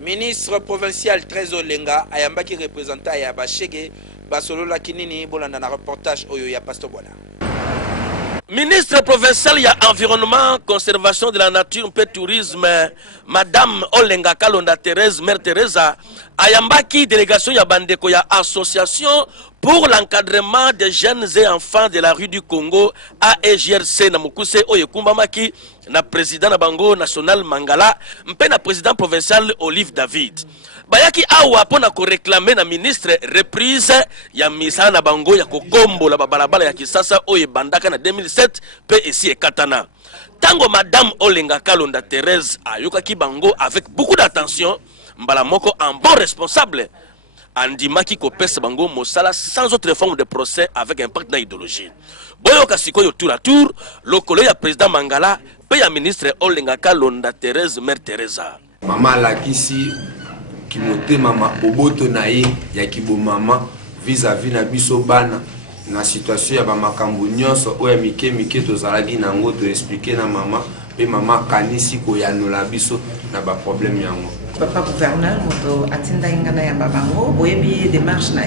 Ministre provincial Trésor Lenga ayambaki représentant ya Bachege basolola kinini bolanda na reportage oyo ya Pastor Bona. Ministre provincial ya environnement, conservation de la nature, paix, tourisme, Madame Olenga Kalonda Thérèse, Mère Teresa, ayambaki délégation ya bandeko ya association pour l'encadrement des jeunes et enfants de la rue du Congo AEGRC na Mukuse Oyekumbamaki na président na bango national Mangala mpe na président provincial Olive David. Bayaki awa pona ko réclamer na ministre reprise ya misala na bango ya kokombo la babalabala ya Kisasa oye bandaka na 2007 pe esi ekatana. Tango Madame Olenga Kalonda Thérèse ayokaki bango avec beaucoup d'attention, mbala moko en bon responsable andimaki kopesa bango mosala sans autre forme de procès avec impact na idéologie. Boyoka sikoyo tour à tour lokolo ya président Mangala pe ya ministre Olenga Kalonda Thérèse Mère Teresa. Mama lakisi kimote mama oboto na ye ya kibo mama vis-à-vis na biso bana na situation ya ba makambo nyonso oya mike tozalaki nango to expliquer na mama pe mama kanisi ko yanola biso na ba problème yango. Papa gouverneur moto atinda ingana ya babango boyebi démarche na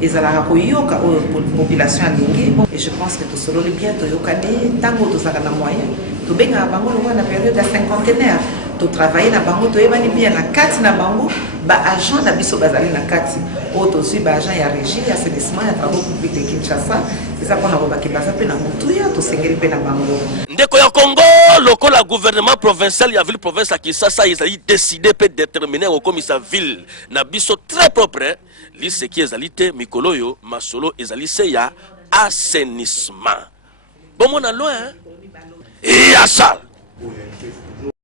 ezala ko yoka o population alingi et je pense que to solo bien to yokani tango to saka na moyen to benga bango lo na période ya cinquantenaire to travailler na bango to ebani bien na kati na bango ba agent na biso bazali na kati o to suis ba agent ya régie ya assainissement ya travaux publics de Kinshasa c'est ça qu'on a robaki basa pe na mutuya to sengeli pe na bango ndeko ya Congo lokola gouvernement provincial ya ville province ya Kisasa ezali décider peut déterminer au commissaire ville na biso très propre lise qui ezali te mikoloyo masolo ezali se ya assainissement bon mon loin et à ça